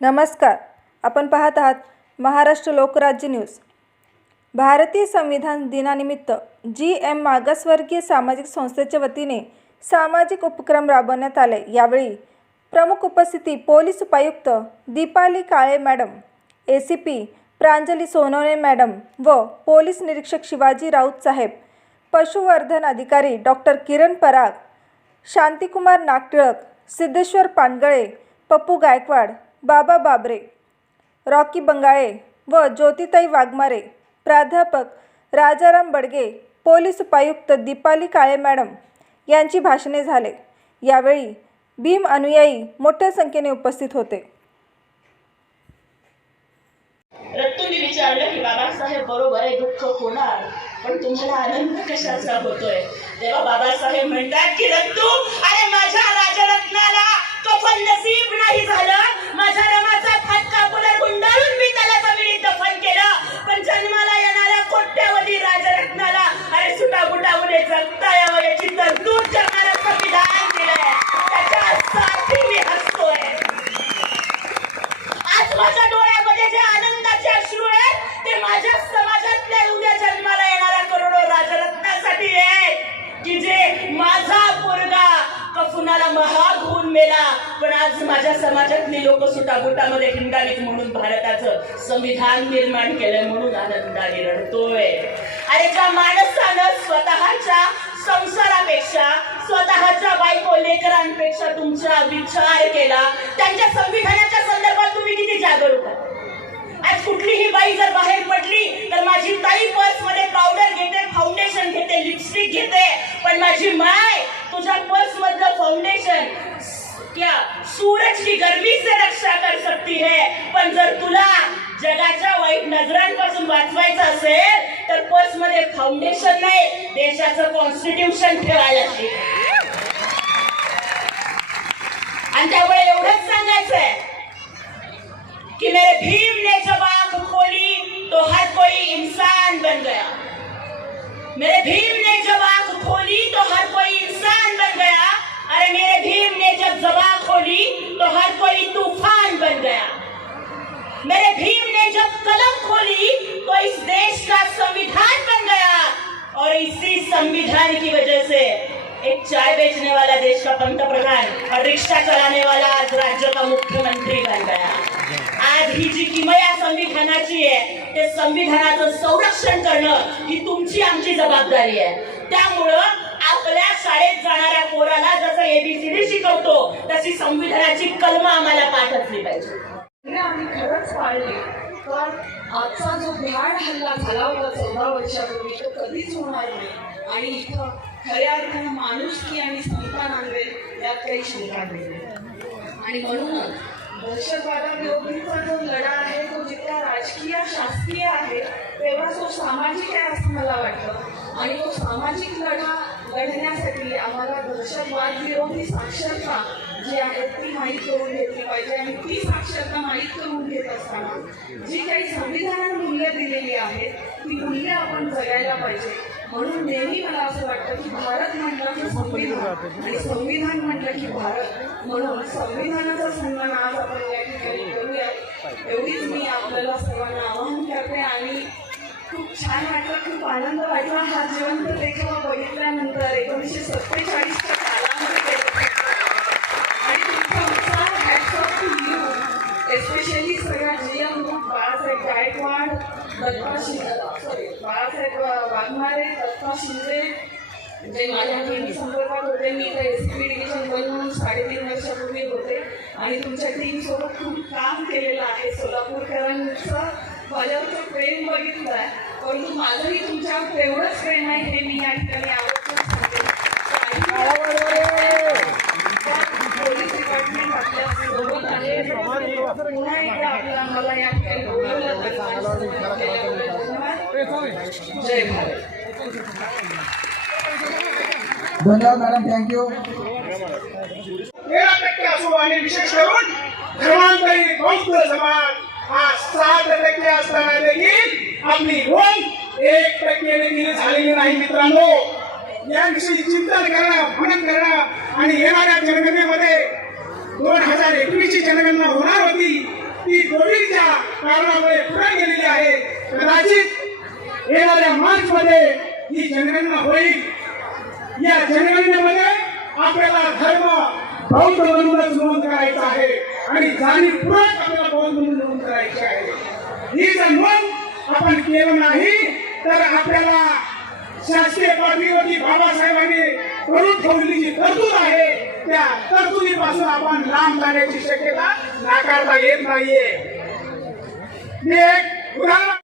नमस्कार. आपण पाहत आहात महाराष्ट्र लोकराज्य न्यूज. भारतीय संविधान दिनानिमित्त जी एम मागासवर्गीय सामाजिक संस्थेच्या वतीने सामाजिक उपक्रम राबवण्यात आले. यावेळी प्रमुख उपस्थिती पोलीस उपायुक्त Deepali Kale madam A C P Pranjali Sonawane madam व पोलीस निरीक्षक शिवाजी राऊत साहेब पशुवर्धन अधिकारी डॉक्टर किरण पराग शांतिकुमार नागटिळक सिद्धेश्वर पानगळे पप्पू गायकवाड बाबा बाबरे रॉकी बंगाळे व ज्योतिताई वाघमारे प्राध्यापक राजाराम बडगे पोलीस उपायुक्त दीपाली काळे मॅडम यांची भाषणे झाले. यावेळी भीम अनुयायी मोठ्या संख्येने उपस्थित होते. रत्तूंनी विचारलं की बाबासाहेब बरोबर आहे दुःख होणार पण तुम्हाला आनंद कशाचा होतोय? तेव्हा बाबासाहेब म्हणतात की रत्तू अरे माझ्या राजरत्नाला कफन नसीब नाही झालं. माझ्या रमाचा आज माझ्या समाजातली लोक सुटाबुटामध्ये हिंडावीत म्हणून भारताचं संविधान निर्माण केलं म्हणून आनंदाने रडतोय. अरे ज्या माणसानं स्वतःच्या संसारापेक्षा स्वतःच्या बायको लेकरांपेक्षा तुमचा विचार केला त्यांच्या संविधानाच्या संदर्भात तुम्ही किती जागरूक आहात? आज कुठलीही बाई जर बाहेर पडली तर माझी ताई पर्समध्ये पावडर घेते फाउंडेशन घेते लिपस्टिक घेते पण माझी माय तुझ्या पर्स मधलं फाउंडेशन क्या सूरज की गर्मी से रक्षा कर सकती है? पण जर तुला जगाच्या वाईट नजरांपासून वाचवायचं असेल तर पर्समध्ये फाउंडेशन नाही देशाचं कॉन्स्टिट्यूशन ठेवायला आणि त्यामुळे एवढंच सांगायचंय कि मेरे भीम ने जब आंख खोली तो हर कोई इंसान बन गया. मेरे भीम ने जब आंख खोली तो हर कोई इंसान बन गया. अरे मेरे भीम ने जब जबान खोली तो हर कोई तूफान बन गया। मेरे भीम ने जब कलम खोली तो इस देश का संविधान बन गया। और इसी संविधान की वजह से एक चाय बेचने वाला देश का पंतप्रधान और रिक्शा चलाने वाला आज राज्य का मुख्यमंत्री बन गया। आज ही जी किमया संविधानाची आहे ते संविधानाचं संरक्षण करणं ही तुमची आमची जबाबदारी आहे. त्यामुळं आपल्या शाळेत जाणार एबीसीडी शिकवतो. तशी संविधानाची कलम आम्हाला पाठ असली पाहिजे आम्ही खरंच पाळले. तर आजचा जो भ्याड हल्ला झाला होता चौदा वर्षापूर्वी तो कधीच होणार नाही. आणि इथं खऱ्या अर्थानं माणुसकी आणि संता आणले यात काही शंका नाही. आणि म्हणूनच दहशतवादाविरोधीचा जो लढा आहे तो जितका राजकीय शास्त्रीय आहे तेवढा तो सामाजिक आहे असं मला वाटतं. आणि तो सामाजिक लढा लढण्यासाठी आम्हाला दहशतवाद विरोधी साक्षरता जी आहे ती माहीत करून घेतली पाहिजे आणि ती साक्षरता माहीत करून घेत असताना जी काही संविधानात मूल्य दिलेली आहेत ती मूल्य आपण जगायला पाहिजे. म्हणून नेहमी मला असं वाटतं की भारत म्हटलं की संविधान आणि संविधान म्हटलं की भारत. म्हणून संविधानाचा सन्मान आज आपण या ठिकाणी करूया एवढीच मी आपल्याला सर्वांना आवाहन करते आणि खूप छान वाटलं खूप आनंद वाटला. हा जिवंत लेखा बघितल्यानंतर एकोणीसशे सत्तेचाळीसच्या कालामध्ये आणि तुमचा उत्साह hats off सगळ्या GM group Balasaheb Gaikwad Datta Shinde sorry Balasaheb Waghmare Datta Shinde जे माझ्या नेहमी संपर्कात होते मी इथे एस पी डिव्हिजन वन म्हणून साडेतीन वर्षापूर्वी होते. आणि तुमच्या टीमसोबत खूप काम केलेलं आहे सोलापूरकरांचं. माझ्यावरचं प्रेम बघितलं आहे. परंतु माझंही तुमच्यावर तेवढंच प्रेम आहे हे मी या ठिकाणी आवर्जून सांगते पोलीस डिपार्टमेंट आपल्यासोबत आहे. पुन्हा एकदा आपल्याला मला या ठिकाणी धन्यवाद जय भारत. धन्यवाद मॅडम थँक्यू तेरा टक्के असो आणि विशेष करून धर्मांतरी बौद्ध समाज आज सात टक्के असताना देखील आपली नोंद एक टक्के देखील झालेली नाही मित्रांनो. याविषयी चिंतन करणं मनन करणं आणि येणाऱ्या जनगणनेमध्ये दोन हजार एकवीस ची जनगणना होणार होती. ती कोविडच्या कारणामुळे पुढे गेलेली आहे. कदाचित येणाऱ्या मार्च मध्ये ही जनगणना होईल. या जनगणनेमध्ये आपल्याला धर्म बौद्ध म्हणूनच नोंद करायचा आहे. आणि जाणीवपूर्वक आपल्याला बौद्ध म्हणून नोंद करायची आहे. ही जर नोंद आपण केलं नाही तर आपल्याला शासकीय पातळीवरती बाबासाहेबांनी करून ठेवलेली जी तरतूद आहे त्या तरतुदीपासून आपण लांब जाण्याची शक्यता नाकारता येत नाहीये. मी एक उदाहरण